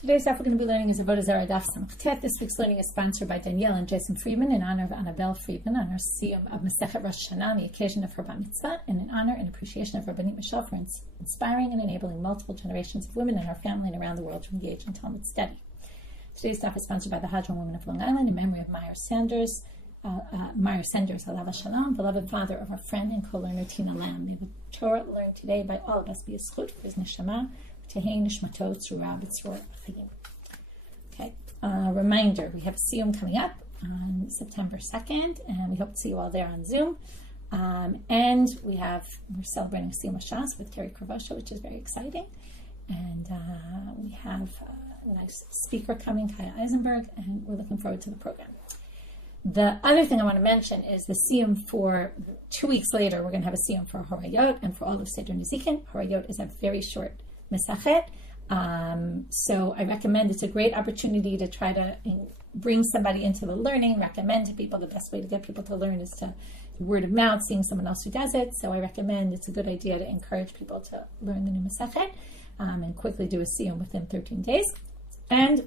Today's daf we're going to be learning is Avodah Zarah daf Samachet. This week's learning is sponsored by Danielle and Jason Friedman in honor of Annabelle Friedman on our siyum of Masechet Rosh Hashanah on the occasion of her bar mitzvah, and in honor and appreciation of Rabbanit Michelle for inspiring and enabling multiple generations of women in our family and around the world to engage in Talmud study. Today's daf is sponsored by the Hadron Women of Long Island in memory of Meyer Sanders, Alav Shalom, beloved father of our friend and co-learner Tina Lamb. May the Torah learned today by all of us be a zchut for his neshama. Okay, reminder, we have a siyum coming up on September 2nd, and we hope to see you all there on Zoom. And we're celebrating Siyum Shas with Terry Kravosha, which is very exciting. And we have a nice speaker coming, Kaya Eisenberg, and we're looking forward to the program. The other thing I want to mention is the siyum for 2 weeks later. We're going to have a siyum for Horayot and for all of Seder Nezikin. Horayot is a very short Mesachet. So I recommend, it's a great opportunity to try to bring somebody into the learning, recommend to people. The best way to get people to learn is to word of mouth, seeing someone else who does it. So I recommend, it's a good idea to encourage people to learn the new Mesachet and quickly do a siyum within 13 days. And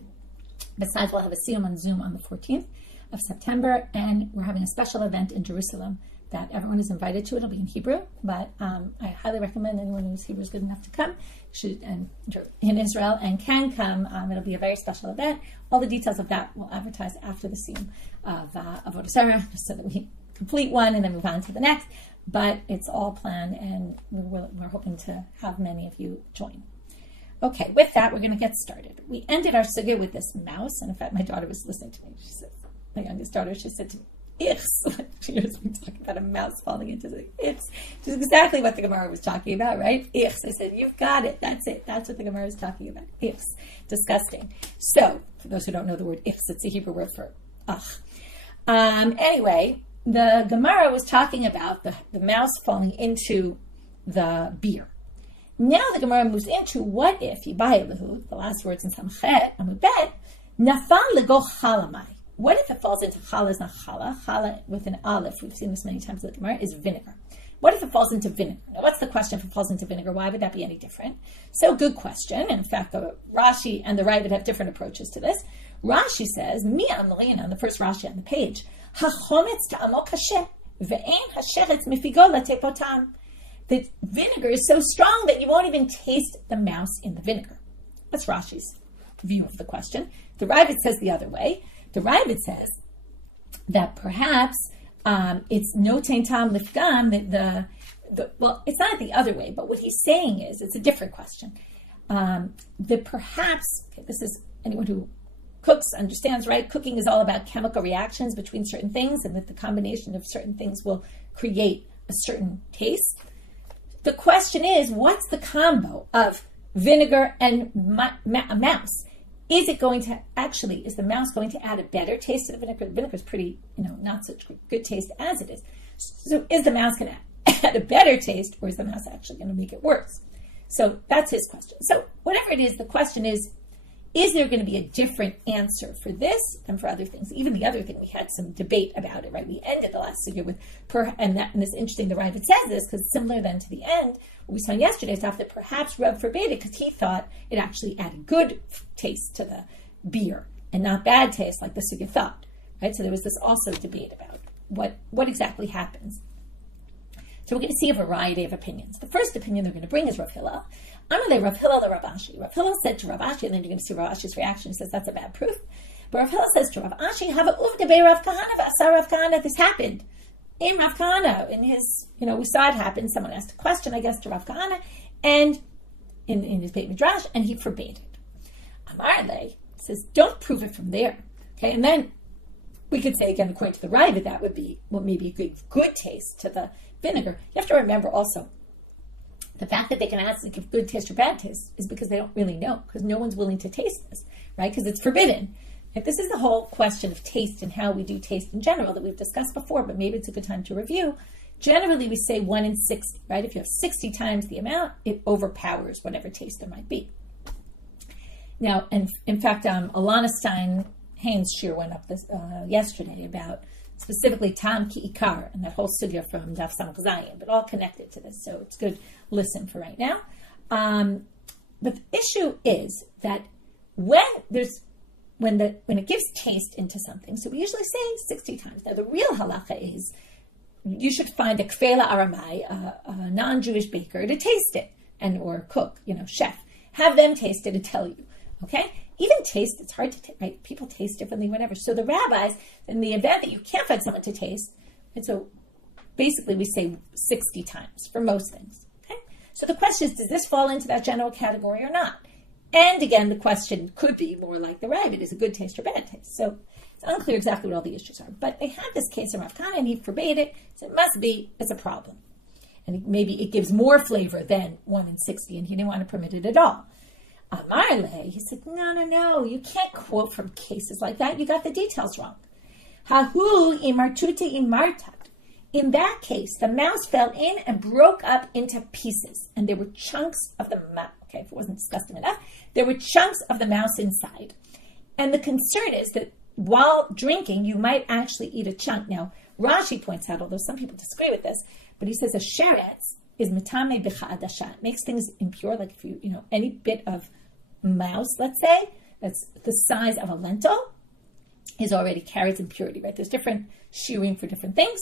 besides, we'll have a siyum on Zoom on the 14th of September, and we're having a special event in Jerusalem that everyone is invited to. It'll be in Hebrew, but I highly recommend anyone whose Hebrew is good enough to come in Israel and can come. It'll be a very special event. All the details of that we'll advertise after the siyum of Avodah Zarah, so that we complete one and then move on to the next. But it's all planned, and we're hoping to have many of you join. Okay, with that, we're going to get started. We ended our sugya with this mouse, and in fact, my daughter was listening to me. She said, my youngest daughter, she said to me, "Ichs." She hears me talking about a mouse falling into the ichs, which is exactly what the Gemara was talking about, right? Ichs. I said, you've got it. That's it. That's what the Gemara is talking about. Ichs. Disgusting. So, for those who don't know the word ichs, it's a Hebrew word for ugh. Anyway, the Gemara was talking about the mouse falling into the beer. Now the Gemara moves into what if, the last words in Samchet, and we bet, nafal lego chalamai. What if it falls into challah is not challah? Challah with an aleph, we've seen this many times in the Gemara, is vinegar. What if it falls into vinegar? Now, what's the question if it falls into vinegar? Why would that be any different? So, good question. In fact, the Rashi and the Rabbis have different approaches to this. Rashi says, Mi amrina, on the first Rashi on the page, hachometz ta'amok hashe, ve'en hasheretz mifigo latepotam. The vinegar is so strong that you won't even taste the mouse in the vinegar. That's Rashi's view of the question. The Rabbis says the other way. The Rabbis says that perhaps it's no tain tam lifgam. Well, it's not the other way, but what he's saying is it's a different question. That perhaps, this is anyone who cooks understands, right? Cooking is all about chemical reactions between certain things, and that the combination of certain things will create a certain taste. The question is, what's the combo of vinegar and a mouse? Is the mouse going to add a better taste to the vinegar? The vinegar is pretty, not such good taste as it is. So is the mouse going to add a better taste, or is the mouse actually going to make it worse? So that's his question. So whatever it is, the question is there going to be a different answer for this than for other things? Even the other thing, we had some debate about it, right? We ended the last sugya with, and it's interesting, the Rabbis says this, because similar then to the end, what we saw yesterday is that perhaps Rav forbade it because he thought it actually added good taste to the beer and not bad taste like the sugya thought, right? So there was this also debate about what exactly happens. So we're going to see a variety of opinions. The first opinion they're going to bring is Rav Hillel. Amalei Rav Hillel Rav Ashi. Rav Hillel said to Rav Ashi, and then you're going to see Rav Ashi's reaction. He says that's a bad proof. But Rav Hillel says to Rav Ashi, "Hava uvde be Rav Kahana v'asar Rav Kahana." This happened in Rav Kahana. In his, we saw it happen. Someone asked a question, I guess, to Rav Kahana, and in his Beit Midrash, and he forbade it. Amarle says, don't prove it from there. Okay, and then we could say again, according to the Rabbah, that would be maybe a good taste to the vinegar. You have to remember also, the fact that they can actually give good taste or bad taste is because they don't really know, because no one's willing to taste this, right? Because it's forbidden. If this is the whole question of taste and how we do taste in general that we've discussed before, but maybe it's a good time to review. Generally, we say 1 in 60, right? If you have 60 times the amount, it overpowers whatever taste there might be. Now, and in fact, Alana Stein Haynes' shir went up this yesterday about specifically Tam Ki Ikar and that whole sugya from Daf Samach Zayin, but all connected to this, so it's good listen for right now. But the issue is that when it gives taste into something, so we usually say 60 times. Now the real halacha is you should find a kfela aramai, a non-Jewish baker, to taste it, or cook, chef. Have them taste it and tell you, okay? Even taste, it's hard to taste, right? People taste differently, whatever. So the rabbis, in the event that you can't find someone to taste, and so basically we say 60 times for most things, okay? So the question is, does this fall into that general category or not? And again, the question could be more like the rabbit, is it good taste or bad taste? So it's unclear exactly what all the issues are. But they had this case in Rav Kana, and he forbade it, so it must be, it's a problem. And maybe it gives more flavor than 1 in 60, and he didn't want to permit it at all. Amarle, he said, no, you can't quote from cases like that. You got the details wrong. Hahu imartuti imartat. In that case, the mouse fell in and broke up into pieces, and there were chunks of the mouse. Okay, if it wasn't disgusting enough, there were chunks of the mouse inside. And the concern is that while drinking, you might actually eat a chunk. Now, Rashi points out, although some people disagree with this, but he says a sheretz is metame b'cha'adasha. It makes things impure, like if you any bit of mouse, let's say, that's the size of a lentil, is already carries impurity, right? There's different shiurim for different things.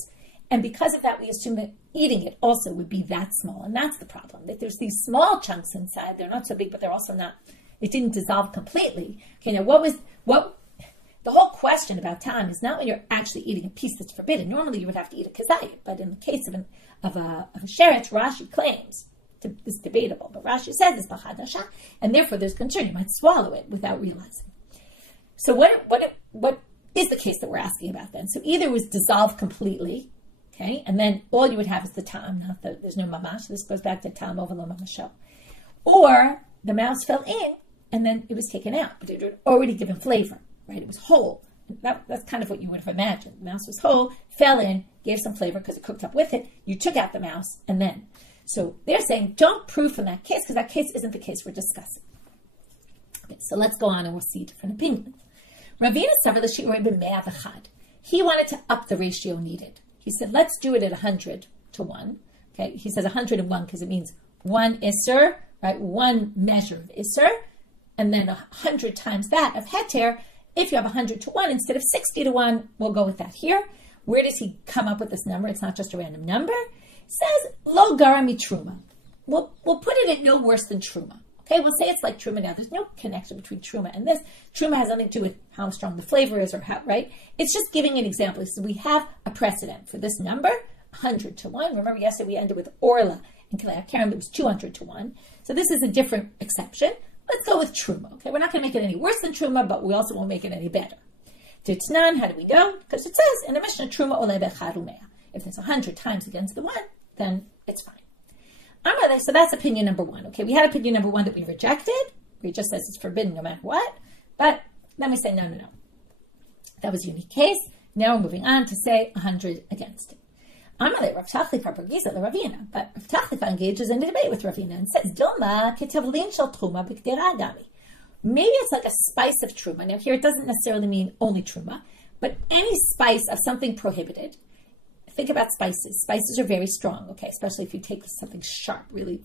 And because of that, we assume that eating it also would be that small. And that's the problem, that there's these small chunks inside. They're not so big, but they're also not, it didn't dissolve completely. Okay, now the whole question about time is not when you're actually eating a piece that's forbidden. Normally you would have to eat a kazayit, but in the case of a sheretz, Rashi claims, it's debatable, but Rashi says it's b'chadasha, and therefore there's concern. You might swallow it without realizing. So what is the case that we're asking about then? So either it was dissolved completely, okay, and then all you would have is the tam, there's no mamash. This goes back to tam over lo mamasho. Or the mouse fell in and then it was taken out, but it had already given flavor, right? It was whole. That's kind of what you would have imagined. The mouse was whole, fell in, gave some flavor because it cooked up with it. You took out the mouse and then. So they're saying don't prove from that case because that case isn't the case we're discussing. Okay, so let's go on and we'll see different opinions. Ravina Savar l'shi'urei b'mea v'chad. He wanted to up the ratio needed. He said, let's do it at 100 to 1. Okay, he says 101 because it means 1 isser, right? 1 measure of isser, and then 100 times that of heter. If you have 100 to 1 instead of 60 to 1, we'll go with that here. Where does he come up with this number? It's not just a random number. It says lo gara mi truma. We'll put it at no worse than truma. Okay, we'll say it's like truma now. There's no connection between truma and this. Truma has nothing to do with how strong the flavor is or how, right? It's just giving an example. So we have a precedent for this number, 100 to 1. Remember yesterday we ended with Orla and Karen, it was 200 to 1. So this is a different exception. Let's go with truma. Okay, we're not going to make it any worse than truma, but we also won't make it any better. Titnan, how do we know? Because it says in the Mishna, truma ole bechad umea. If there's 100 times against the 1, then it's fine. So that's opinion number 1. Okay, we had opinion number 1 that we rejected. We just says it's forbidden no matter what. But then we say, no. That was a unique case. Now we're moving on to say 100 against it. But Rav Tachlifa engages in a debate with Ravina and says, Dilma ketavlin shel truma b'kdera adami. Maybe it's like a spice of truma. Now here it doesn't necessarily mean only truma, but any spice of something prohibited. Think about spices. Spices are very strong, okay, especially if you take something sharp, really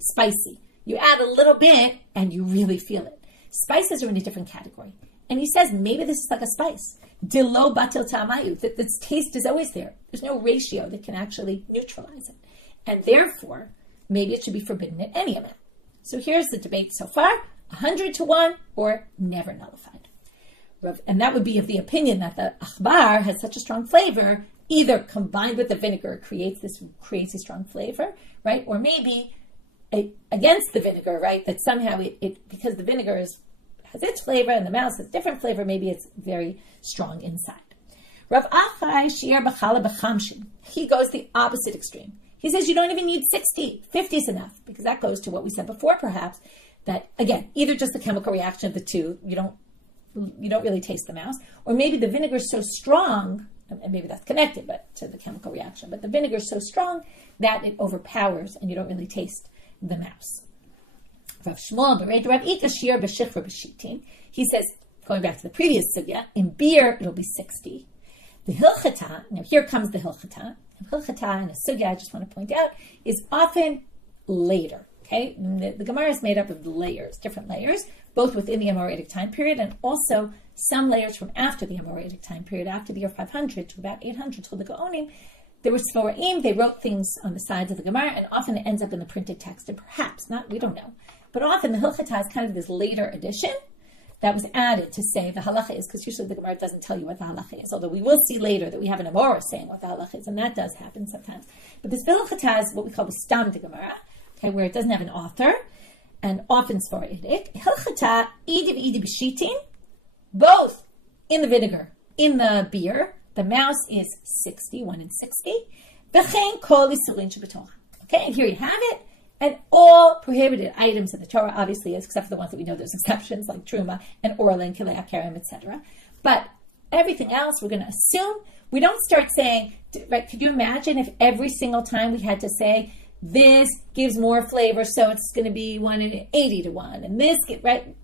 spicy. You add a little bit and you really feel it. Spices are in a different category. And he says, maybe this is like a spice. Dilo batil ta'amayu, that this taste is always there. There's no ratio that can actually neutralize it. And therefore, maybe it should be forbidden at any amount. So here's the debate so far, 100 to 1 or never nullified. And that would be of the opinion that the akhbar has such a strong flavor, either combined with the vinegar creates this crazy strong flavor, right? Or maybe against the vinegar, right? That somehow it because the vinegar has its flavor and the mouse has different flavor, maybe it's very strong inside. Rav Achai Shir B'chala B'chamshin. He goes the opposite extreme. He says you don't even need 60. 50 is enough, because that goes to what we said before, perhaps, that, again, either just the chemical reaction of the two, you don't really taste the mouse, or maybe the vinegar is so strong, and maybe that's connected but to the chemical reaction, but the vinegar is so strong that it overpowers and you don't really taste the mouse. Rav Shmuel Bered Rav Ika Shir B'Shichra B'Shitin. He says, going back to the previous sugya, in beer it'll be 60. The hilchata, now here comes the hilchata. Hilchata in a sugya, I just want to point out, is often later. Okay, the Gemara is made up of layers, different layers. both within the Amoraic time period and also some layers from after the Amoraic time period, after the year 500 to about 800 till the Gaonim. There were Sforaim, they wrote things on the sides of the Gemara, and often it ends up in the printed text, and perhaps, we don't know. But often the Hilchata is kind of this later addition that was added to say the halacha is, because usually the Gemara doesn't tell you what the halacha is, although we will see later that we have an Amora saying what the halacha is, and that does happen sometimes. But this Hilchata is what we call the Stam de Gemara, okay, where it doesn't have an author, and often Sforaitic. Hilchata, idiv b'shitin, both in the vinegar, in the beer. The mouse is 60, 1 in 60. Okay, and here you have it. And all prohibited items in the Torah, obviously, except for the ones that we know there's exceptions, like Truma and Orla and Kilei HaKarim, etc. But everything else, we're going to assume. We don't start saying, right, could you imagine if every single time we had to say, this gives more flavor, so it's going to be 1 in 80 to 1. And this, right,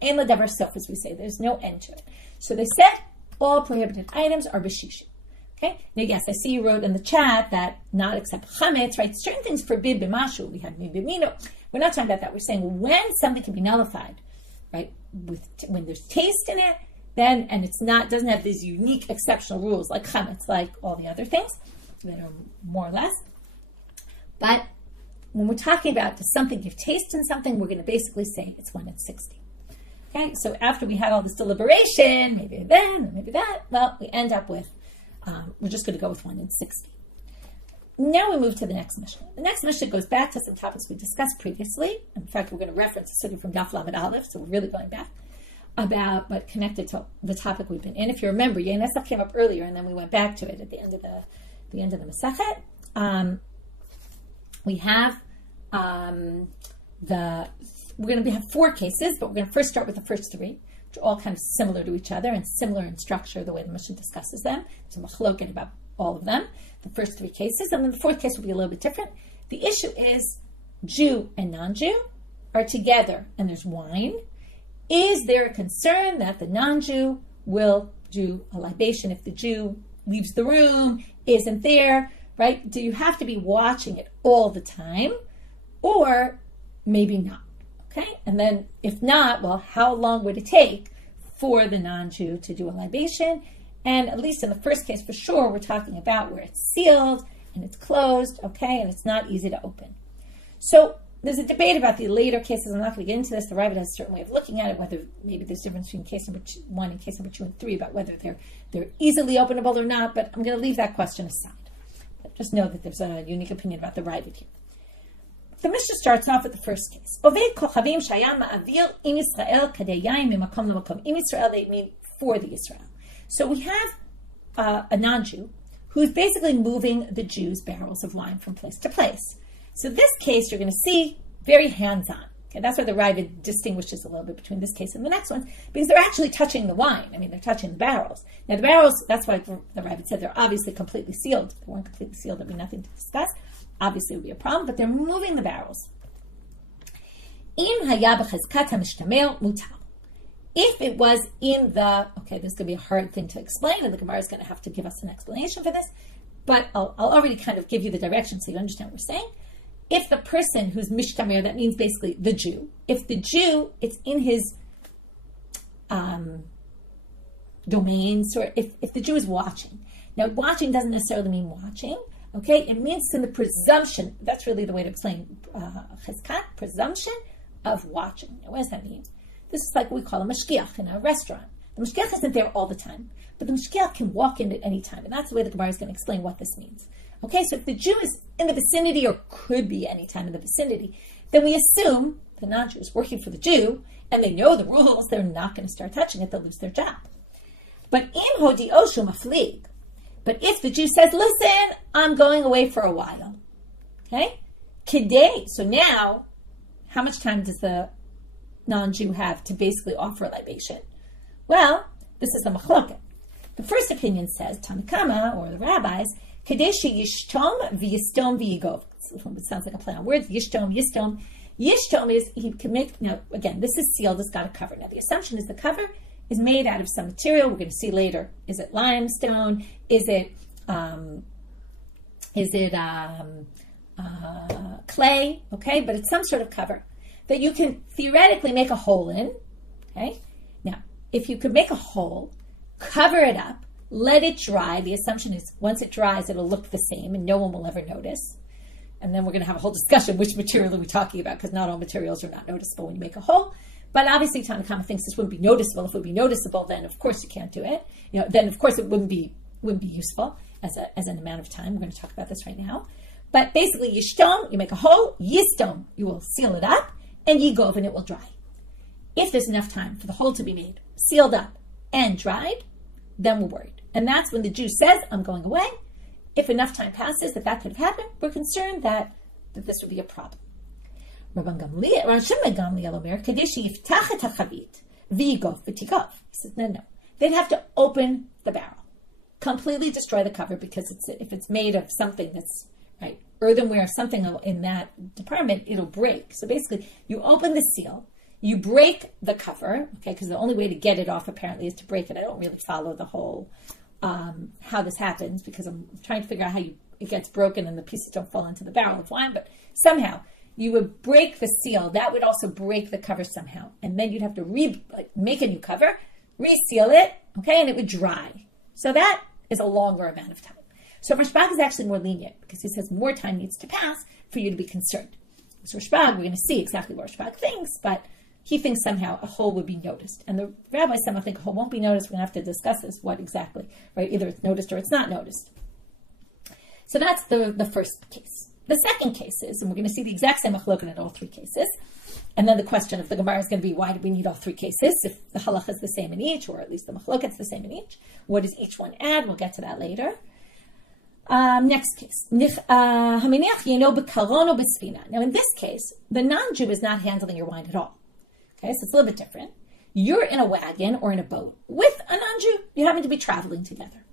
in the Devar Sof, as we say, there's no end to it. So they said, all prohibited items are b'shishim. Okay? Now, yes, I see you wrote in the chat that not except chametz, right? Certain things forbid b'mashu. We have b'mino. We're not talking about that. We're saying when something can be nullified, right? When there's taste in it, then, and it's not, doesn't have these unique exceptional rules like chametz, like all the other things that are more or less. But when we're talking about does something give taste in something, we're going to basically say it's 1 in 60. Okay, so after we had all this deliberation, maybe then, or maybe that, well, we end up with, we're just going to go with 1 in 60. Now we move to the next Mishnah. The next Mishnah goes back to some topics we discussed previously. In fact, we're going to reference a study from Daf Lamed Aleph, so we're really going back, but connected to the topic we've been in. If you remember, Yenesach came up earlier, and then we went back to it at the end of the Masechet. We have we're going to have 4 cases, but we're going to first start with the first 3, which are all kind of similar to each other and similar in structure, the way the Mishnah discusses them. There's a machloket about all of them, the first 3 cases, and then the 4th case will be a little bit different. The issue is Jew and non-Jew are together, and there's wine. Is there a concern that the non-Jew will do a libation if the Jew leaves the room, isn't there, right? Do you have to be watching it all the time, or maybe not? Okay, and then if not, well, how long would it take for the non-Jew to do a libation? And at least in the first case, for sure, we're talking about where it's sealed and it's closed, okay, and it's not easy to open. So there's a debate about the later cases. I'm not going to get into this. The Rabbit has a certain way of looking at it, whether maybe there's a difference between case number 1 and case number 2 and 3 about whether they're easily openable or not, but I'm going to leave that question aside. But just know that there's a unique opinion about the Rabbit here. The Mishnah starts off with the first case. Oved kochavim shayam ma'avir im Yisrael kadei yain mimakom lemakom. Im Yisrael, they mean for the Israel. So we have a non-Jew who's basically moving the Jews' barrels of wine from place to place. So this case, you're going to see very hands-on. Okay, that's why the Ravid distinguishes a little bit between this case and the next one, because they're actually touching the wine. I mean, they're touching the barrels. Now, the barrels, that's why the Ravid said they're obviously completely sealed. If they weren't completely sealed, there'd be nothing to discuss. Obviously, it would be a problem, but they're moving the barrels. If it was in the, okay, this is going to be a hard thing to explain, and the Gemara is going to have to give us an explanation for this, but I'll already kind of give you the direction so you understand what we're saying. If the person who's mishtamer, that means basically the Jew, if the Jew, it's in his domain, so if the Jew is watching. Now, watching doesn't necessarily mean watching. Okay, it means in the presumption, that's really the way to explain chizkat, presumption of watching. Now, what does that mean? This is like what we call a mashgiach in a restaurant. The mashgiach isn't there all the time, but the mashgiach can walk in at any time, and that's the way the Gemara is going to explain what this means. Okay, so if the Jew is in the vicinity, or could be any time in the vicinity, then we assume the non-Jew is working for the Jew, and they know the rules, they're not going to start touching it, they'll lose their job. But im hodi oshu maflig, but if the Jew says, listen, I'm going away for a while, okay? Kidei, so now, how much time does the non-Jew have to basically offer a libation? Well, this is the machloket. The first opinion says, Tanakama, or the rabbis, Kidei yishtom v'yistom v'yigov. It sounds like a play on words, yishtom, yistom. Yishtom is, he can make, now, again, this is sealed, it's got a cover. Now, the assumption is the cover is made out of some material. We're going to see later. Is it limestone? Is it clay? Okay, but it's some sort of cover that you can theoretically make a hole in. Okay? Now, if you could make a hole, cover it up, let it dry. The assumption is once it dries, it'll look the same and no one will ever notice. And then we're going to have a whole discussion which material are we talking about, because not all materials are not noticeable when you make a hole. But obviously, Tanakama thinks this wouldn't be noticeable. If it would be noticeable, then of course you can't do it. Then of course it wouldn't be useful as an amount of time. We're going to talk about this right now. But basically, yishtom, you make a hole. Yistom, you will seal it up, and yigov, and it will dry. If there's enough time for the hole to be made, sealed up, and dried, then we're worried. And that's when the Jew says, I'm going away. If enough time passes that could have happened, we're concerned that this would be a problem. Rabban Gamliel Omer, Kadeshi yiftach et hachavit, v'yigov v'tigov. He says, no. They'd have to open the barrel, completely destroy the cover, because if it's made of something that's right, earthenware, something in that department, it'll break. So basically, you open the seal, you break the cover, okay, because the only way to get it off apparently is to break it. I don't really follow the whole how this happens, because I'm trying to figure out how it gets broken and the pieces don't fall into the barrel of wine, but somehow you would break the seal. That would also break the cover somehow, and then you'd have to make a new cover, reseal it, okay, and it would dry. So that is a longer amount of time. So Rashbag is actually more lenient, because he says more time needs to pass for you to be concerned. So Rashbag, we're going to see exactly what Rashbag thinks, but he thinks somehow a hole would be noticed. And the rabbis somehow think a hole won't be noticed. We're going to have to discuss this, what exactly, right? Either it's noticed or it's not noticed. So that's the first case. The second case is, and we're going to see the exact same machloket in all three cases, and then the question of the Gemara is going to be, why do we need all three cases? If the halacha is the same in each, or at least the machloket is the same in each, what does each one add? We'll get to that later. Next case. Now in this case, the non-Jew is not handling your wine at all. Okay, so it's a little bit different. You're in a wagon or in a boat with a non-Jew. You happen to be traveling together.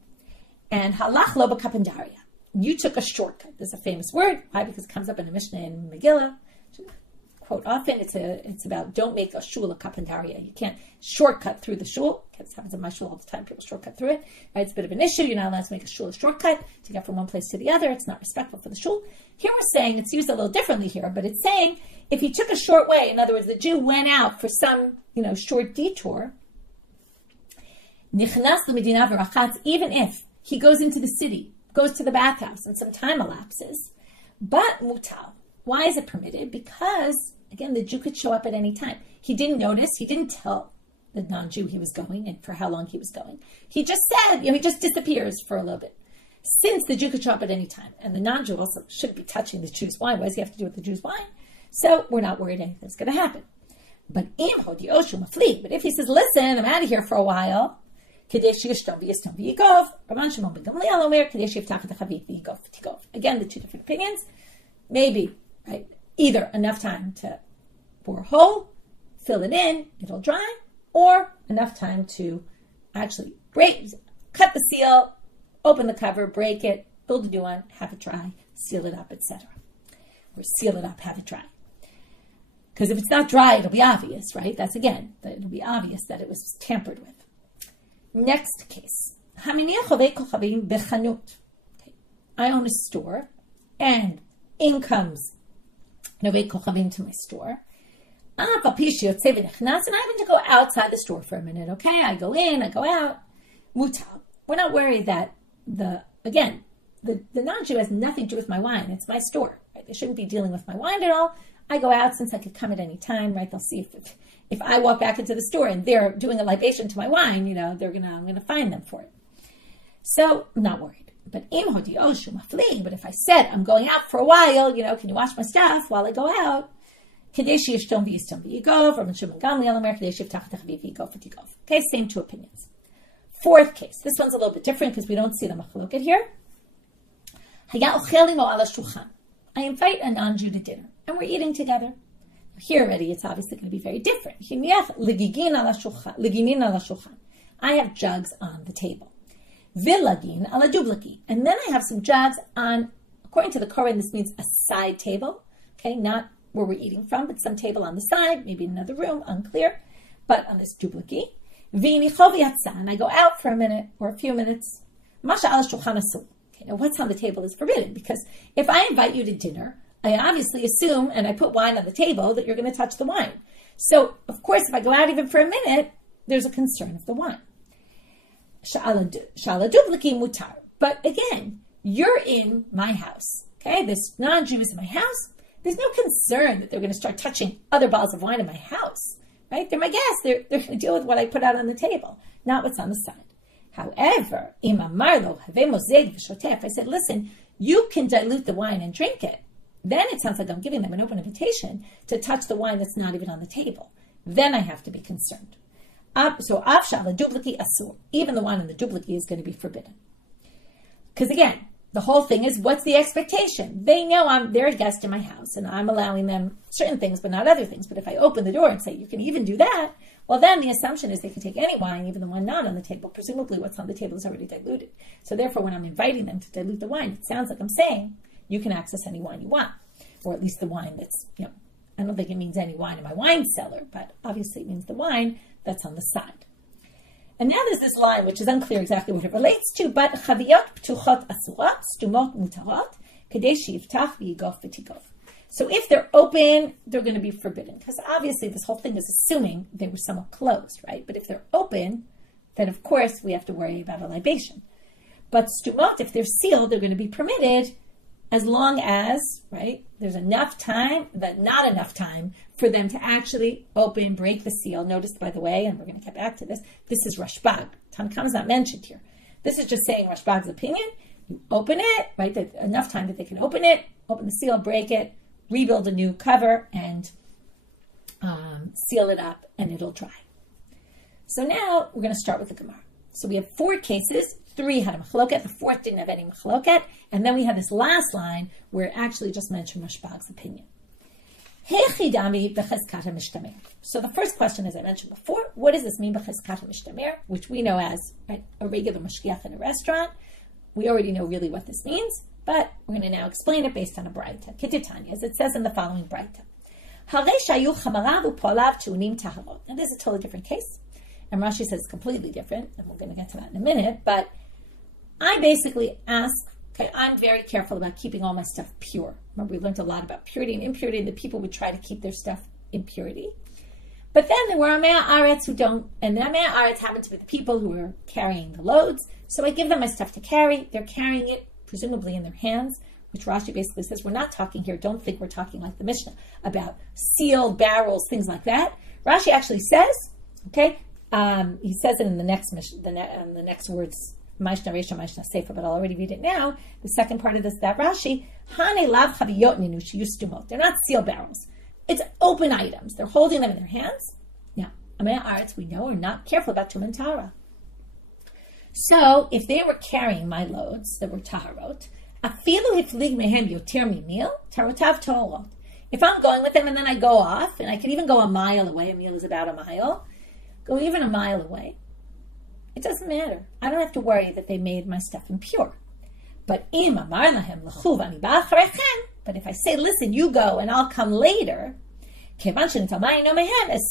And halach lo b'kapendaria. You took a shortcut. There's a famous word. Why? Because it comes up in the Mishna in Megillah. Quote often. It's about don't make a shul a kapendaria. You can't shortcut through the shul. This happens in my shul all the time. People shortcut through it. Right? It's a bit of an issue. You're not allowed to make a shul a shortcut to get from one place to the other. It's not respectful for the shul. Here we're saying, it's used a little differently here, but it's saying if he took a short way, in other words, the Jew went out for some short detour, nichnas l'medina v'rachatz, even if he goes into the city, goes to the bathhouse, and some time elapses, but mutal. Why is it permitted? Because again, the Jew could show up at any time. He didn't notice. He didn't tell the non-Jew he was going and for how long he was going. He just said, he just disappears for a little bit. Since the Jew could show up at any time, and the non-Jew also shouldn't be touching the Jew's wine. What does he have to do with the Jew's wine? So we're not worried anything's going to happen. But if he says, listen, I'm out of here for a while, again, the two different opinions. Maybe, right, either enough time to bore a hole, fill it in, it'll dry, or enough time to actually cut the seal, open the cover, break it, build a new one, have it dry, seal it up, etc. Or seal it up, have it dry. Because if it's not dry, it'll be obvious, right? It'll be obvious that it was tampered with. Next case. Okay. I own a store, and in comes Novei Kochavim to my store. And I happen to go outside the store for a minute, okay? I go in, I go out. Mutal. We're not worried that the non-Jew has nothing to do with my wine. It's my store, right? They shouldn't be dealing with my wine at all. I go out since I could come at any time, right? They'll see if I walk back into the store and they're doing a libation to my wine, I'm gonna fine them for it. So I'm not worried. But if I said I'm going out for a while, can you wash my stuff while I go out? Okay, same two opinions. Fourth case. This one's a little bit different because we don't see the machloket here. I invite a non-Jew to dinner, and we're eating together. Here already, it's obviously going to be very different. I have jugs on the table. And then I have some jugs on, according to the Koran, this means a side table. Okay, not where we're eating from, but some table on the side, maybe in another room, unclear. But on this dublaki. And I go out for a minute or a few minutes. Okay, now what's on the table is forbidden, because if I invite you to dinner, I obviously assume, and I put wine on the table, that you're going to touch the wine. So, of course, if I go out even for a minute, there's a concern of the wine. Mutar. But again, you're in my house. Okay, there's non-Jews in my house. There's no concern that they're going to start touching other bottles of wine in my house. Right? They're my guests. They're going to deal with what I put out on the table, not what's on the side. However, if I said, listen, you can dilute the wine and drink it, then it sounds like I'm giving them an open invitation to touch the wine that's not even on the table. Then I have to be concerned. So, even the wine in the duplicate is going to be forbidden. Because again, the whole thing is, what's the expectation? They know they're a guest in my house, and I'm allowing them certain things, but not other things. But if I open the door and say, you can even do that, well, then the assumption is they can take any wine, even the one not on the table. Presumably what's on the table is already diluted. So therefore, when I'm inviting them to dilute the wine, it sounds like I'm saying, you can access any wine you want. Or at least the wine that's, I don't think it means any wine in my wine cellar, but obviously it means the wine that's on the side. And now there's this line, which is unclear exactly what it relates to, but chaviyot ptuchot asurat, stumot mutarot, kadei shiftach v'yigof v'tigov. So if they're open, they're going to be forbidden. Because obviously this whole thing is assuming they were somewhat closed, right? But if they're open, then of course we have to worry about a libation. But stumot, if they're sealed, they're going to be permitted as long as, right, there's enough time, but not enough time for them to actually open, break the seal. Notice, by the way, and we're going to get back to this, this is Rashbag. Tanakh is not mentioned here. This is just saying Rashbag's opinion. You open it, right, enough time that they can open it, open the seal, break it, rebuild a new cover, and seal it up, and it'll dry. So now we're going to start with the Gemara. So we have 4 cases. 3 had a machloket, the 4th didn't have any machloket, and then we have this last line where it actually just mentioned Rashbag's opinion. So the first question, as I mentioned before, what does this mean b'cheskat mishtamer, which we know as, right, a regular mashgiach in a restaurant? We already know really what this means, but we're going to now explain it based on a braita. Kititanya, as it says in the following braita. Now this is a totally different case, and Rashi says it's completely different, and we're going to get to that in a minute, but I basically ask, okay, I'm very careful about keeping all my stuff pure. Remember, we learned a lot about purity and impurity, and the people would try to keep their stuff in purity. But then there were Amei Haaretz who don't, and the Amei Haaretz happen to be the people who are carrying the loads, so I give them my stuff to carry. They're carrying it, presumably in their hands, which Rashi basically says, we're not talking here, don't think we're talking like the Mishna, about sealed barrels, things like that. Rashi actually says, okay, he says it in the next the next words, Mishna Resha, Mishna Sefer, but I'll already read it now. The second part of that Rashi, Hane lav chaviyot ninu sheyustumot. They're not sealed barrels. It's open items. They're holding them in their hands. Now, Amei Haaretz, we know, are not careful about Tum and Tara. So, if they were carrying my loads that were Taharot, afilu hiflig mehem yoter mimil, tarotav to'olot. If I'm going with them and then I go off, and I can even go a mile away, a mile is about a mile, go even a mile away, it doesn't matter. I don't have to worry that they made my stuff impure. But if I say, listen, you go and I'll come later, as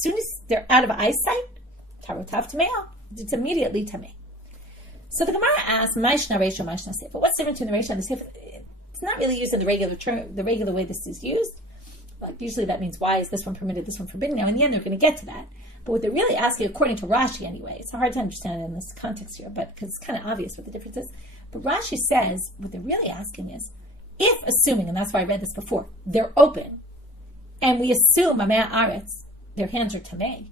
soon as they're out of eyesight, it's immediately tamei. So the Gemara asks, Mishna Resha, Mishna Sefer. What's the difference between the Resha and the Sefer? It's not really used in the regular term, the regular way this is used. Like usually that means, why is this one permitted, this one forbidden? Now in the end they're going to get to that. But what they're really asking, according to Rashi anyway, it's hard to understand it in this context here, but because it's kind of obvious what the difference is. But Rashi says, what they're really asking is, if assuming, and that's why I read this before, they're open, and we assume Amei Haaretz, their hands are tamei,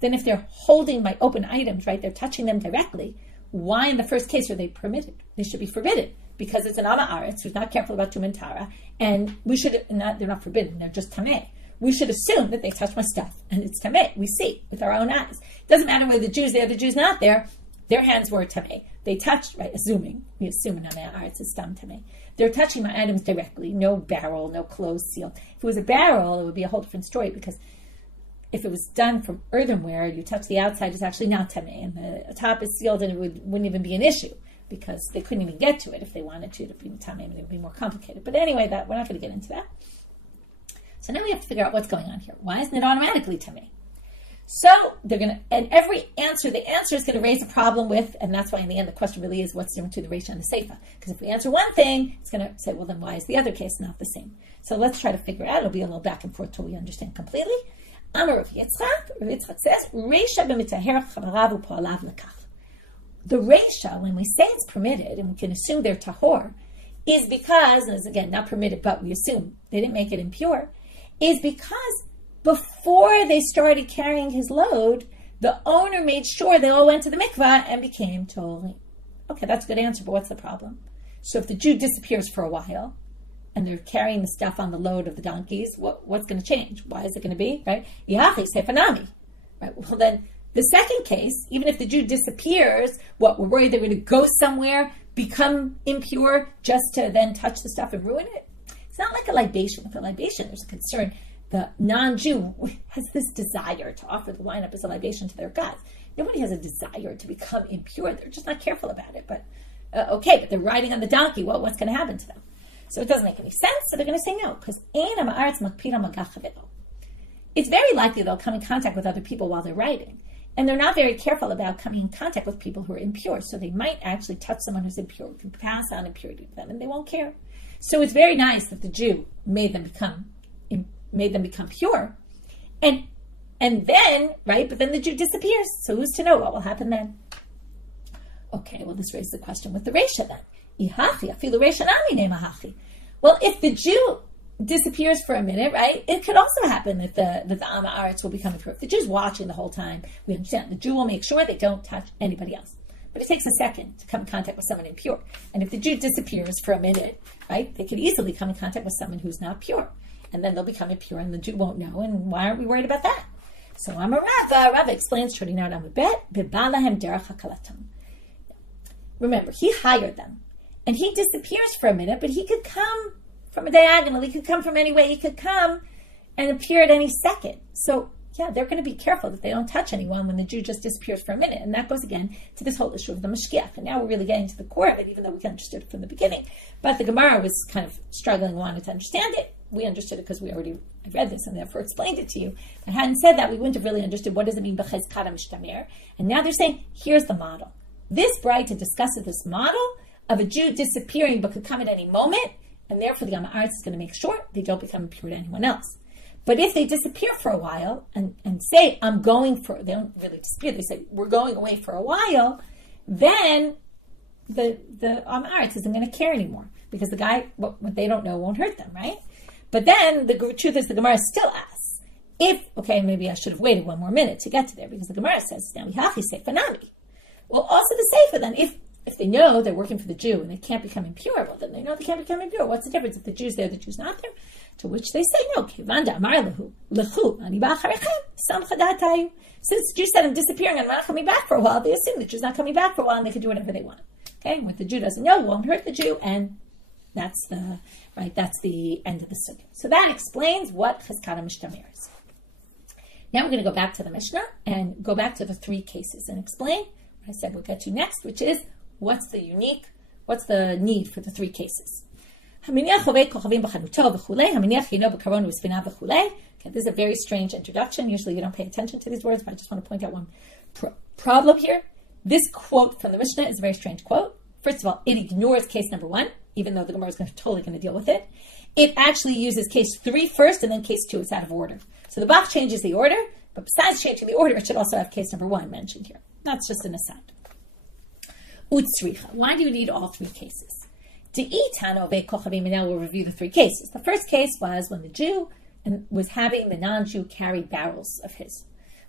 then if they're holding my open items, right, they're touching them directly, why in the first case are they permitted? They should be forbidden, because it's an Amei Haaretz who's not careful about Tum and Tara, and they're not forbidden, they're just tamei. We should assume that they touched my stuff, and it's tamei. We see with our own eyes. It doesn't matter whether the Jews there, the Jews not there. Their hands were tamei. They touched, right? We assume in Amei Haaretz is stam tamei. They're touching my items directly. No barrel, no closed seal. If it was a barrel, it would be a whole different story, because if it was done from earthenware, you touch the outside, it's actually not tamei, and the top is sealed, and it wouldn't even be an issue, because they couldn't even get to it if they wanted to be tamei, and it would be more complicated. But anyway, we're not going to get into that. So now we have to figure out what's going on here. Why isn't it automatically tamei? So they're going to, and the answer is going to raise a problem with, and that's why in the end the question really is, what's different to the Resha and the Seifa? Because if we answer one thing, it's going to say, well, then why is the other case not the same? So let's try to figure it out. It'll be a little back and forth till we understand completely. Amar Rav Yitzchak says, Reisha b'mitaher chavarav u'po'alav lekach. The Reisha, when we say it's permitted, and we can assume they're tahor, is because, and it's again not permitted, but we assume they didn't make it impure, is because before they started carrying his load, the owner made sure they all went to the mikvah and became totally. Okay, that's a good answer, but what's the problem? So if the Jew disappears for a while, and they're carrying the stuff on the load of the donkeys, what's going to change? Why is it going to be, right? Yachi sefanami. Right? Well, then, the second case, even if the Jew disappears, we're worried they're going to go somewhere, become impure, just to then touch the stuff and ruin it? It's not like a libation. With a libation, there's a concern. The non-Jew has this desire to offer the wine up as a libation to their gods. Nobody has a desire to become impure. They're just not careful about it. But, but they're riding on the donkey. Well, what's going to happen to them? So it doesn't make any sense. So they're going to say no, because it's very likely they'll come in contact with other people while they're riding. And they're not very careful about coming in contact with people who are impure. So they might actually touch someone who's impure, can pass on impurity to them, and they won't care. So it's very nice that the Jew made them become pure. And then, right, but then the Jew disappears. So who's to know what will happen then? Okay, well, this raises the question with the Reisha then. Well, if the Jew disappears for a minute, right, it could also happen that the Am Haaretz will become impure. If the Jew's watching the whole time, we understand the Jew will make sure they don't touch anybody else. But it takes a second to come in contact with someone impure. And if the Jew disappears for a minute, right, they could easily come in contact with someone who's not pure. And then they'll become impure and the Jew won't know. And why aren't we worried about that? So Rava explains, remember, he hired them. And he disappears for a minute, but he could come from a diagonal. He could come from any way. He could come and appear at any second. So, yeah, they're going to be careful that they don't touch anyone when the Jew just disappears for a minute. And that goes again to this whole issue of the mashgiach. And now we're really getting to the core of it, even though we understood it from the beginning. But the Gemara was kind of struggling, wanted to understand it. We understood it because we already read this and therefore explained it to you. If I hadn't said that, we wouldn't have really understood what does it mean b'chezkat mishtamer. And now they're saying, here's the model. This Braita discusses this model of a Jew disappearing but could come at any moment, and therefore the Am Haaretz is going to make sure they don't become impure to anyone else. But if they disappear for a while and say, they don't really disappear, they say, we're going away for a while, then the Am Haaretz isn't going to care anymore, because the guy, what they don't know won't hurt them, right? But then the truth is the Gemara still asks, maybe I should have waited one more minute to get to there, because the Gemara says, now we have to say fanami. Well, also the Sefer then, if they know they're working for the Jew and they can't become impure, well, then they know they can't become impure. What's the difference if the Jew's there, the Jew's not there? To which they say, no. Since the Jew said, I'm disappearing, I'm not coming back for a while, they assume the Jew's not coming back for a while and they can do whatever they want. Okay? What the Jew doesn't know won't hurt the Jew, and that's the end of the sugya. So that explains what chezkat mishtamer is. Now we're going to go back to the Mishnah and go back to the three cases and explain what I said we'll get to next, which is what's the need for the three cases. Okay, this is a very strange introduction. Usually you don't pay attention to these words, but I just want to point out one problem here. This quote from the Mishnah is a very strange quote. First of all, it ignores case number 1, even though the Gemara is totally going to deal with it. It actually uses case 3 first, and then case 2. It's out of order. So the Bach changes the order, but besides changing the order, it should also have case number 1 mentioned here. That's just an aside. Utsricha. Why do you need all 3 cases? Now we'll review the 3 cases. The first case was when the Jew was having the non-Jew carry barrels of his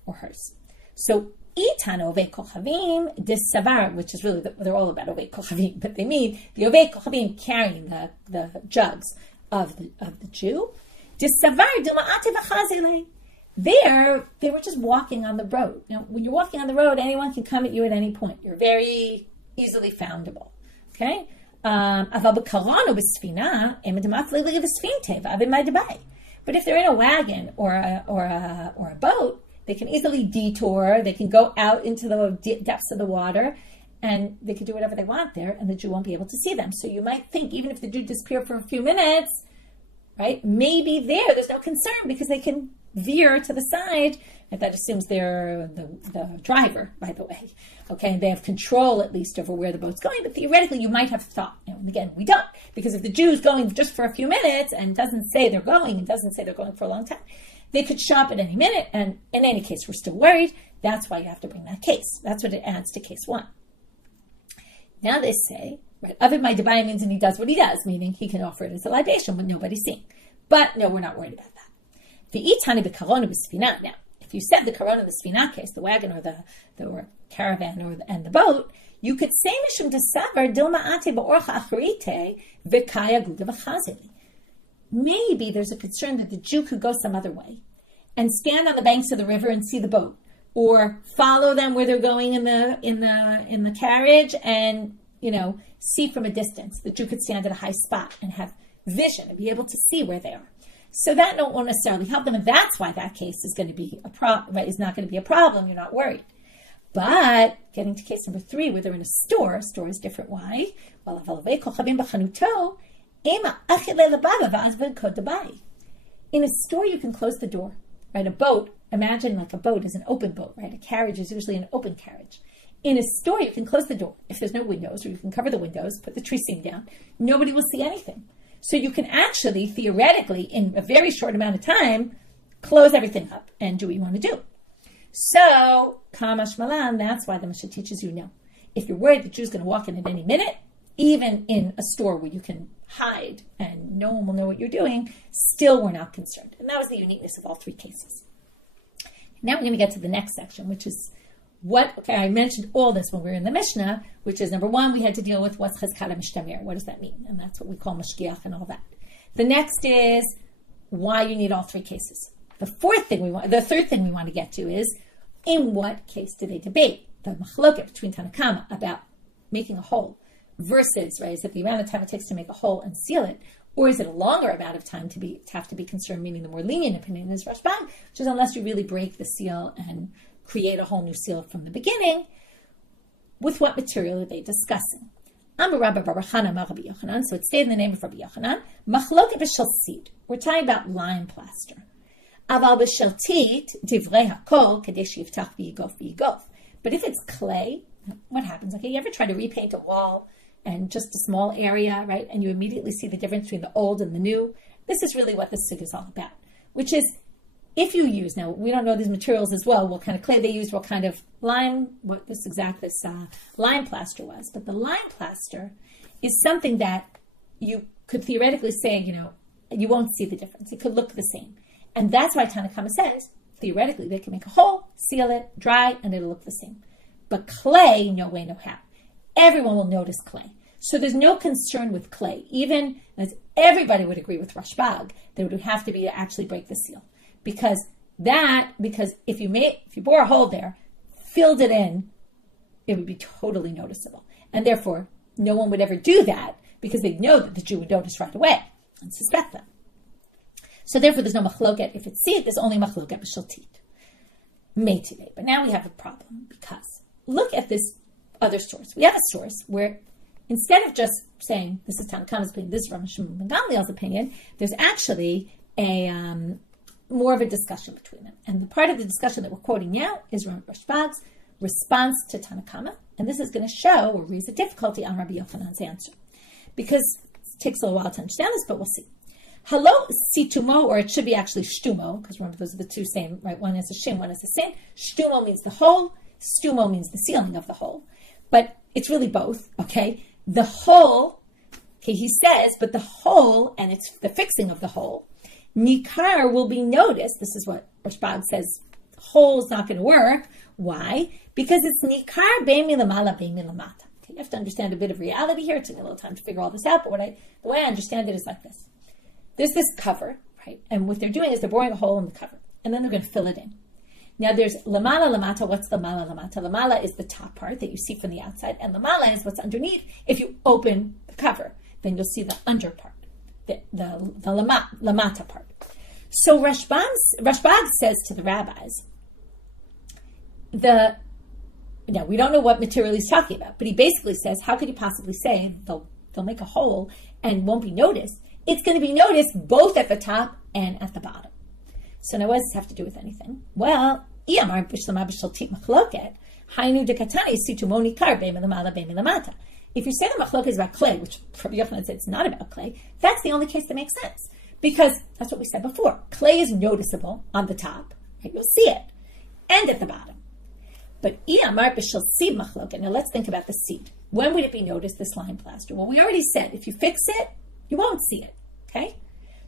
or hers. So Itan Ovei Kochavim Disavar, which is really, they're all about Ovei Kochavim, but they mean the Ovei Kochavim carrying the jugs of the Jew. Disavar Dila'ate V'chazile. There, they were just walking on the road. Now, when you're walking on the road, anyone can come at you at any point. You're very easily foundable. Okay? But if they're in a wagon or a boat, they can easily detour. They can go out into the depths of the water, and they can do whatever they want there, and the Jew won't be able to see them. So you might think, even if the Jew disappears for a few minutes, right? Maybe there's no concern because they can veer to the side. And that assumes they're the driver, by the way. Okay, they have control at least over where the boat's going. But theoretically, you might have thought. And again, we don't, because if the Jew's going just for a few minutes and doesn't say they're going, and doesn't say they're going for a long time, They could show up at any minute, and in any case, we're still worried. That's why you have to bring that case. That's what it adds to case 1. Now they say, right, Avid my Dubai means and he does what he does, meaning he can offer it as a libation when nobody's seeing. But no, we're not worried about that. The itani bekarona b'sfina. Now, if you said the karona the sfina case, the wagon or the caravan and the boat, you could say mishum desavar dilma ate ba'orcha acharite v'kaya guda v'chazeli. Maybe there's a concern that the Jew could go some other way and stand on the banks of the river and see the boat, or follow them where they're going in the carriage and, see from a distance. The Jew could stand at a high spot and have vision and be able to see where they are. So that won't necessarily help them, and that's why that case is going to be is not going to be a problem. You're not worried. But getting to case number 3, where they're in a store is different. Why? In a store, you can close the door. Right? A boat, imagine like a boat is an open boat, right? A carriage is usually an open carriage. In a store, you can close the door. If there's no windows, or you can cover the windows, put the tree seam down, nobody will see anything. So you can actually, theoretically, in a very short amount of time, close everything up and do what you want to do. So, Kamash Malan, that's why the Mishnah teaches you no. If you're worried the Jew's going to walk in at any minute, even in a store where you can hide and no one will know what you're doing, still we're not concerned. And that was the uniqueness of all 3 cases. Now we're going to get to the next section, which is I mentioned all this when we were in the Mishnah, which is number 1, we had to deal with what's chazkala mishtamir. What does that mean? And that's what we call mashgiach and all that. The next is why you need all 3 cases. The third thing we want to get to is, in what case do they debate? The machloket between Tanakama about making a hole versus, right, is it the amount of time it takes to make a hole and seal it, or is it a longer amount of time to have to be concerned, meaning the more lenient opinion is Rashbam, which is unless you really break the seal and create a whole new seal from the beginning. With what material are they discussing? So it stayed in the name of Rabbi Yochanan. Machloket b'shel seed. We're talking about lime plaster. Aval b'shel tit divrei hakol kadesh yiftach v'yigof. But if it's clay, what happens? Okay, you ever try to repaint a wall and just a small area, right? And you immediately see the difference between the old and the new. This is really what this sig is all about, which is if you use, now we don't know these materials as well, what kind of clay they used, what kind of lime, what this lime plaster was. But the lime plaster is something that you could theoretically say, you won't see the difference. It could look the same. And that's why Tanakama says, theoretically, they can make a hole, seal it, dry, and it'll look the same. But clay, no way, no how. Everyone will notice clay. So there's no concern with clay. Even as everybody would agree with Rashbag, there would have to be to actually break the seal. Because if you bore a hole there, filled it in, it would be totally noticeable. And therefore, no one would ever do that because they'd know that the Jew would notice right away and suspect them. So therefore, there's no machloket. If it's seed, there's only machloket b'shel tit. Meitive. But now we have a problem because look at this other source. We have a source where instead of just saying this is Tanakama's opinion, this is Rabbis and Rabban Gamliel's opinion, there's actually a more of a discussion between them. And the part of the discussion that we're quoting now is Rashbag's response to Tanakama. And this is going to show or raise a difficulty on Rabbi Yochanan's answer. Because it takes a little while to understand this, but we'll see. Hello, situmo, or it should be actually shtumo, because remember those are the two same, right? One is a shin, one is a sin. Shtumo means the hole, stumo means the sealing of the hole. But it's really both, okay? The hole, okay, he says, but the hole, and it's the fixing of the hole, nikar will be noticed. This is what Rashbag says, hole's not going to work. Why? Because it's nikar be'mi lamala be'mi lamata. Okay, you have to understand a bit of reality here. It took me a little time to figure all this out, but the way I understand it is like this. There's this cover, right? And what they're doing is they're boring a hole in the cover, and then they're going to fill it in. Now there's lamala lamata. What's lamala lamata? Lamala is the top part that you see from the outside, and lamala is what's underneath. If you open the cover, then you'll see the under part, the lamata part. So Rashbag says to the rabbis, now we don't know what material he's talking about, but he basically says, how could you possibly say they'll make a hole and won't be noticed? It's going to be noticed both at the top and at the bottom. So now what does this have to do with anything? Well, if you say the machlok is about clay, which Rabbi Yochanan said it's not about clay, that's the only case that makes sense. Because that's what we said before. Clay is noticeable on the top, right? You'll see it, and at the bottom. But now let's think about the seed. When would it be noticed, this lime plaster? Well, we already said if you fix it, you won't see it. Okay?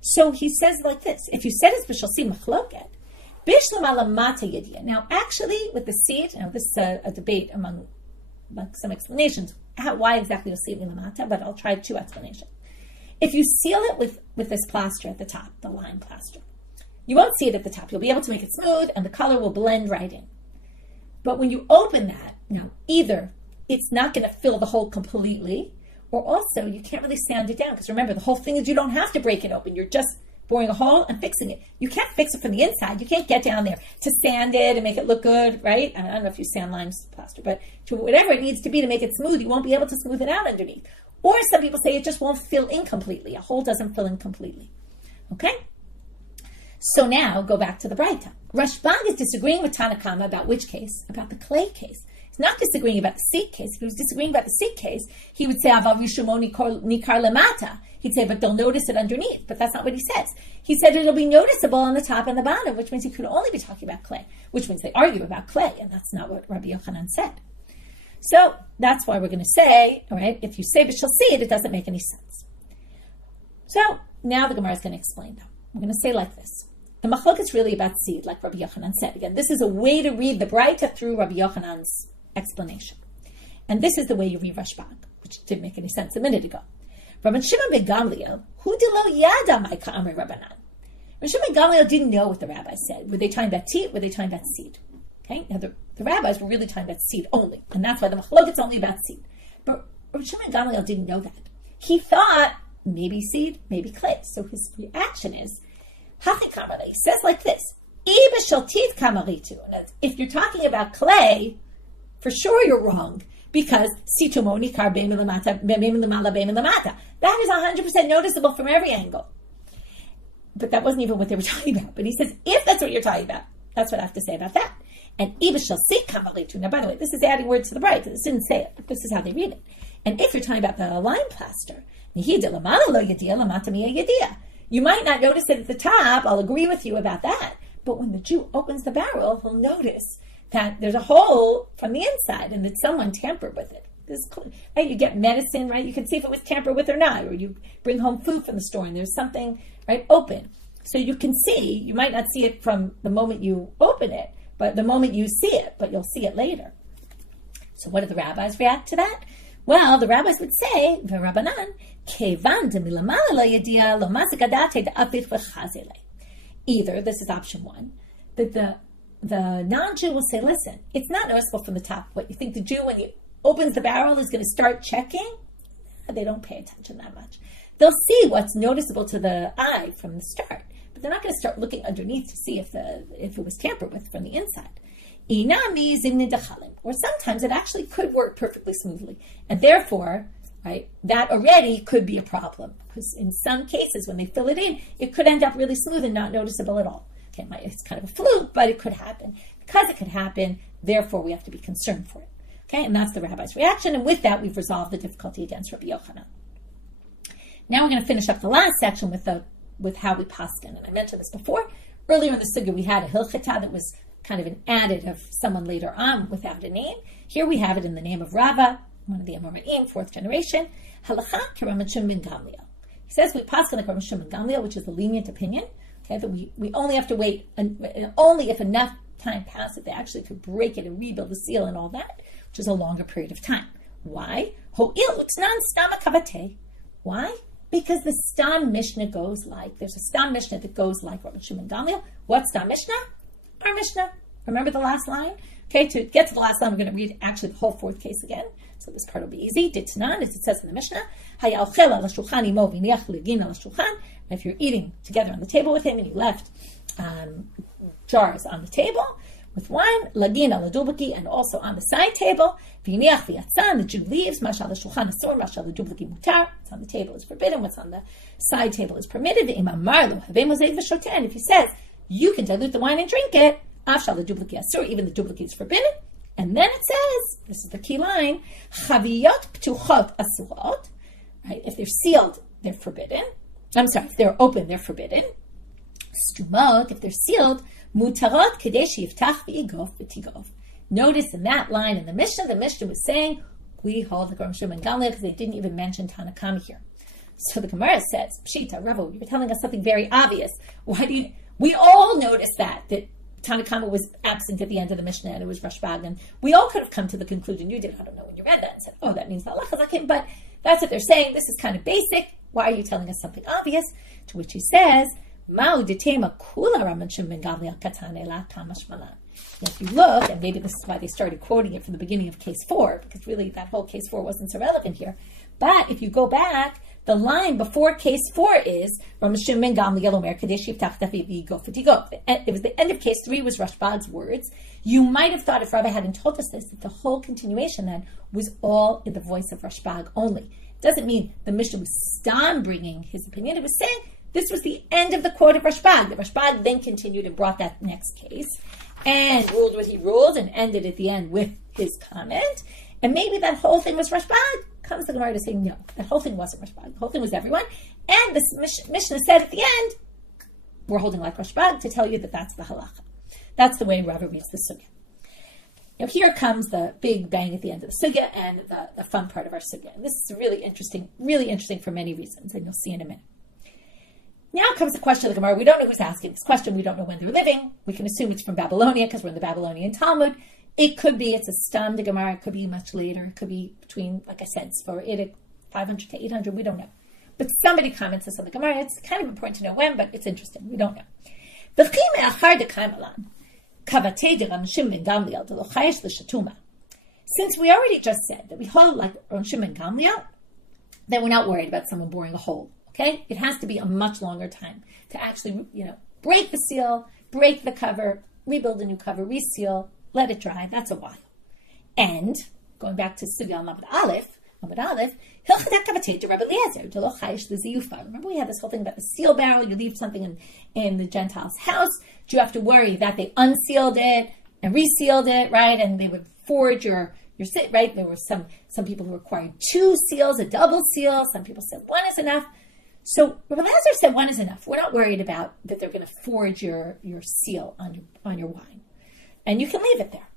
So he says like this: if you said it's b'shal si machloket, bishlam alamata yediyah. Now, actually, with the seed, this is a debate among some explanations. Why exactly you'll see it in the mata? But I'll try 2 explanations. If you seal it with this plaster at the top, the lime plaster, you won't see it at the top. You'll be able to make it smooth, and the color will blend right in. But when you open that, now either it's not going to fill the hole completely, or also you can't really sand it down. Because remember, the whole thing is you don't have to break it open. You're just boring a hole and fixing it. You can't fix it from the inside. You can't get down there to sand it and make it look good, right? I don't know if you sand lime plaster, but to whatever it needs to be to make it smooth, you won't be able to smooth it out underneath. Or some people say it just won't fill in completely. A hole doesn't fill in completely. Okay? So now, go back to the Braita. Rashbag is disagreeing with Tanakama about which case? About the clay case. He's not disagreeing about the seed case. If he was disagreeing about the seed case, he would say, Avav Rishomoni Nikar Lemata. He'd say, but they'll notice it underneath. But that's not what he says. He said it'll be noticeable on the top and the bottom, which means he could only be talking about clay, which means they argue about clay, and that's not what Rabbi Yochanan said. So that's why we're going to say, all right, if you say b'shal seed, it doesn't make any sense. So now the Gemara is going to explain that. We're going to say like this. The machlok is really about seed, like Rabbi Yochanan said. Again, this is a way to read the Braita through Rabbi Yochanan's explanation. And this is the way you read Rashbag, which didn't make any sense a minute ago. Rabban Shimon ben Gamliel, who dilo yada my ka'amri Rabbanan. Rabban Shimon ben Gamliel didn't know what the rabbis said. Were they talking about seed? Were they talking about seed? Okay, now the rabbis were really talking about seed only, and that's why the machlok is only about seed. But Rabban Shimon ben Gamliel didn't know that. He thought maybe seed, maybe clay. So his reaction is, he says like this: if you're talking about clay, for sure you're wrong, because that is 100% noticeable from every angle. But that wasn't even what they were talking about. But he says, if that's what you're talking about, that's what I have to say about that. And now, by the way, this is adding words to the Braita. This didn't say it, but this is how they read it. And if you're talking about the lime plaster, you might not notice it at the top. I'll agree with you about that. But when the Jew opens the barrel, he'll notice that there's a hole from the inside and that someone tampered with it. Right? You get medicine, right? You can see if it was tampered with or not. Or you bring home food from the store and there's something, right, open. So you can see, you might not see it from the moment you open it, but the moment you see it, but you'll see it later. So what do the rabbis react to that? Well, the rabbis would say, V'Rabbanan, either, this is option one, that the non-Jew will say, listen, it's not noticeable from the top. What you think the Jew, when he opens the barrel, is going to start checking? They don't pay attention that much. They'll see what's noticeable to the eye from the start, but they're not going to start looking underneath to see if it was tampered with from the inside. Or sometimes it actually could work perfectly smoothly, and therefore, right, that already could be a problem, because in some cases when they fill it in, it could end up really smooth and not noticeable at all. Okay, it's kind of a fluke, but it could happen. Because it could happen, therefore we have to be concerned for it. Okay, and that's the rabbi's reaction, and with that we've resolved the difficulty against Rabbi Yochanan. Now we're going to finish up the last section with how we paskin, and I mentioned this before. Earlier in the sugya we had a hilchata that was kind of an added of someone later on without a name. Here we have it in the name of Rava, one of the Amoraim, 4th generation. Halacha Rabban Shimon ben Gamliel. He says we paskin like Rabban Shimon ben Gamliel, which is the lenient opinion. Okay, that we only have to wait, only if enough time passes, they actually could break it and rebuild the seal and all that, which is a longer period of time. Why? Why? Because the Stam Mishnah goes like, there's a Stam Mishnah that goes like Rabban Shimon ben Gamliel. What's Stam Mishnah? Our Mishnah. Remember the last line? Okay, to get to the last line, we're going to read actually the whole 4th case again. So this part will be easy. Ditnan, as it says in the Mishnah, if you're eating together on the table with him and you left jars on the table with wine, lagina ladubaki, and also on the side table, the Jew leaves, mashal l'shulchan asur, mashal ladubaki mutar. What's on the table is forbidden, what's on the side table is permitted. And if he says, you can dilute the wine and drink it, afshal ladubaki asur, even the duplicate is forbidden. And then it says, this is the key line, chaviyot ptuchot asurot, right? If they're sealed, they're forbidden. I'm sorry, if they're open, they're forbidden. Stumot, if they're sealed, mutarot kadesh yiftach v'igov v'tigov. Notice in that line in the Mishnah was saying, we hold the Rabbis and Gamliel because they didn't even mention Tanakama here. So the Gemara says, Pshita, Ravo, you're telling us something very obvious. We all noticed that Tanakama was absent at the end of the Mishnah and it was Rashbag, and we all could have come to the conclusion you did, I don't know, when you read that and said, oh, that means Allah Chazakim, but that's what they're saying. This is kind of basic. Why are you telling us something obvious? To which he says, if you look, and maybe this is why they started quoting it from the beginning of case 4, because really that whole case 4 wasn't so relevant here. But if you go back, the line before case 4 is it was the end of case 3 was Rashbag's words. You might have thought if Rabbi hadn't told us this, that the whole continuation then was all in the voice of Rashbag only. It doesn't mean the Mishnah was stam bringing his opinion. It was saying this was the end of the quote of Rashbag. The Rashbag then continued and brought that next case and ruled what he ruled and ended at the end with his comment. And maybe that whole thing was Rashbag. Comes the Gemara to say, no, that whole thing wasn't Rashbag. The whole thing was everyone. And this Mishnah said at the end, we're holding like Rashbag to tell you that that's the halacha. That's the way Rava reads the sugya. Now here comes the big bang at the end of the sugya and the fun part of our sugya. And this is really interesting for many reasons, and you'll see in a minute. Now comes the question of the Gemara. We don't know who's asking this question. We don't know when they're living. We can assume it's from Babylonia because we're in the Babylonian Talmud. It could be, it's a stam de Gemara. It could be much later. It could be between, like I said, for it 500 to 800. We don't know. But somebody comments this on the Gemara. It's kind of important to know when, but it's interesting. We don't know. Since we already just said that we hold like Rabbis and Gamliel, then we're not worried about someone boring a hole. Okay? It has to be a much longer time to actually, break the seal, break the cover, rebuild a new cover, reseal, let it dry. That's a while. And going back to Sugya on Amud Aleph, remember we had this whole thing about the seal barrel. You leave something in the Gentile's house. Do you have to worry that they unsealed it and resealed it, right? And they would forge your sit, right? There were some people who required 2 seals, a double seal. Some people said 1 is enough. So Rabbi Lazar said 1 is enough. We're not worried about that they're going to forge your seal on your wine. And you can leave it there.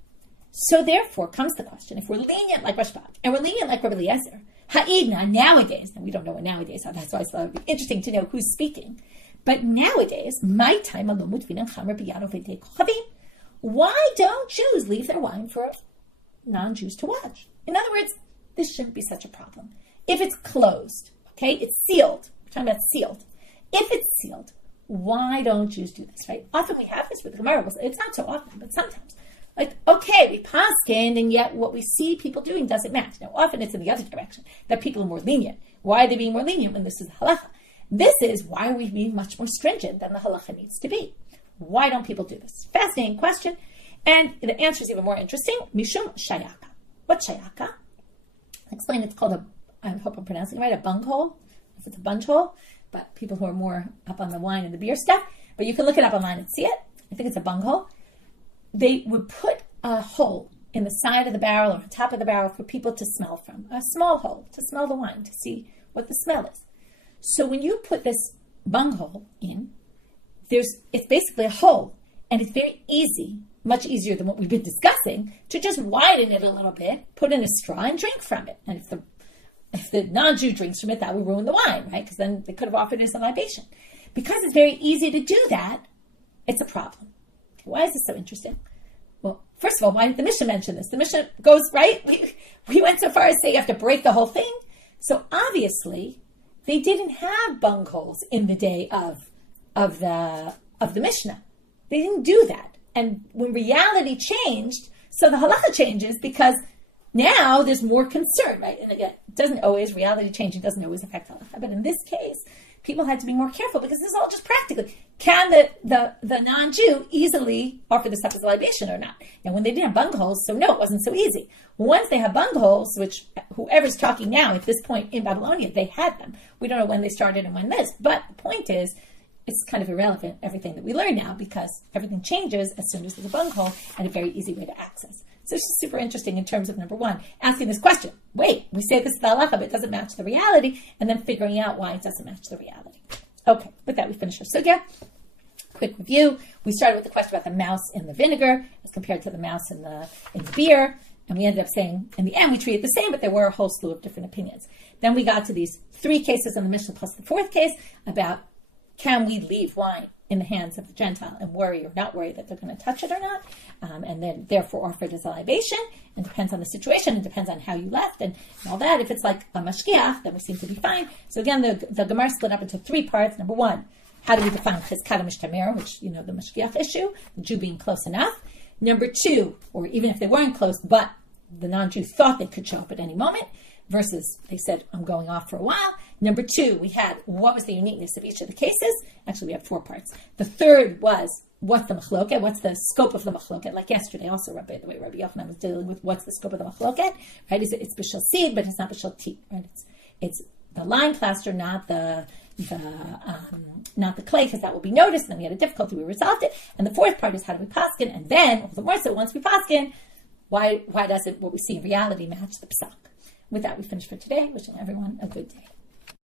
So therefore comes the question, if we're lenient like Rashbag and we're lenient like Rabbi Eliezer, ha'idna, nowadays, and we don't know what nowadays are, that's why I thought it would be interesting to know who's speaking. But nowadays, my time, why don't Jews leave their wine for non-Jews to watch? In other words, this shouldn't be such a problem. If it's closed, okay, it's sealed. We're talking about sealed. If it's sealed, why don't Jews do this, right? Often we have this with the Gemara. It's not so often, but sometimes. Like, okay, we paskin, and yet what we see people doing doesn't match. Now, often it's in the other direction, that people are more lenient. Why are they being more lenient when this is halacha? This is why we be much more stringent than the halacha needs to be. Why don't people do this? Fascinating question. And the answer is even more interesting. Mishum shayaka. What's shayaka? I'll explain. It's called I hope I'm pronouncing it right, a bunghole. If it's a bunch hole. But people who are more up on the wine and the beer stuff, but you can look it up online and see it. I think it's a bunghole. They would put a hole in the side of the barrel or the top of the barrel for people to smell from. A small hole to smell the wine, to see what the smell is. So when you put this bunghole in, it's basically a hole. And it's very easy, much easier than what we've been discussing, to just widen it a little bit, put in a straw and drink from it. And if the non-Jew drinks from it, that would ruin the wine, right? Because then they could have offered us a libation. Because it's very easy to do that, it's a problem. Okay, why is this so interesting? Well, first of all, why did the Mishna mention this? The Mishna goes, right? We went so far as to say you have to break the whole thing. So obviously, they didn't have bungholes in the day of the Mishnah. They didn't do that. And when reality changed, so the halacha changes because now there's more concern, right? And again, reality changing doesn't always affect halacha. But in this case, people had to be more careful because this is all just practically. Can the non-Jew easily offer this up as a libation or not? And when they didn't have bungholes, so no, it wasn't so easy. Once they have bungholes, which whoever's talking now at this point in Babylonia, they had them. We don't know when they started and when this. But the point is, it's kind of irrelevant, everything that we learn now, because everything changes as soon as there's a bunghole and a very easy way to access. So it's just super interesting in terms of, number one, asking this question. Wait, we say this is the halacha, but it doesn't match the reality, and then figuring out why it doesn't match the reality. Okay, with that we finish our sugya. Quick review. We started with the question about the mouse in the vinegar as compared to the mouse in the beer. And we ended up saying, in the end, we treat it the same, but there were a whole slew of different opinions. Then we got to these 3 cases in the Mishna plus the 4th case about, can we leave wine in the hands of the Gentile and worry or not worry that they're going to touch it or not, and then therefore offer it as a libation. It depends on the situation. It depends on how you left and all that. If it's like a mashkiach, then we seem to be fine. So again, the Gemara split up into 3 parts. Number 1, how do we define chizkat mishtamer, which, the mashkiach issue, the Jew being close enough. Number 2, or even if they weren't close, but the non-Jew thought they could show up at any moment, versus they said, I'm going off for a while. Number 2, we had what was the uniqueness of each of the cases. Actually, we have 4 parts. The 3rd was, what's the machloket? What's the scope of the machloket? Like yesterday, also, the way Rabbi Yochanan was dealing with what's the scope of the machloket, right? It's b'shel seed, but it's not b'shel tea, right? It's the lime plaster, not the clay, because that will be noticed. And then we had a difficulty, we resolved it. And the 4th part is how do we paskin? And then, all the more so, once we paskin, why doesn't what we see in reality match the psak? With that, we finish for today. Wishing everyone a good day.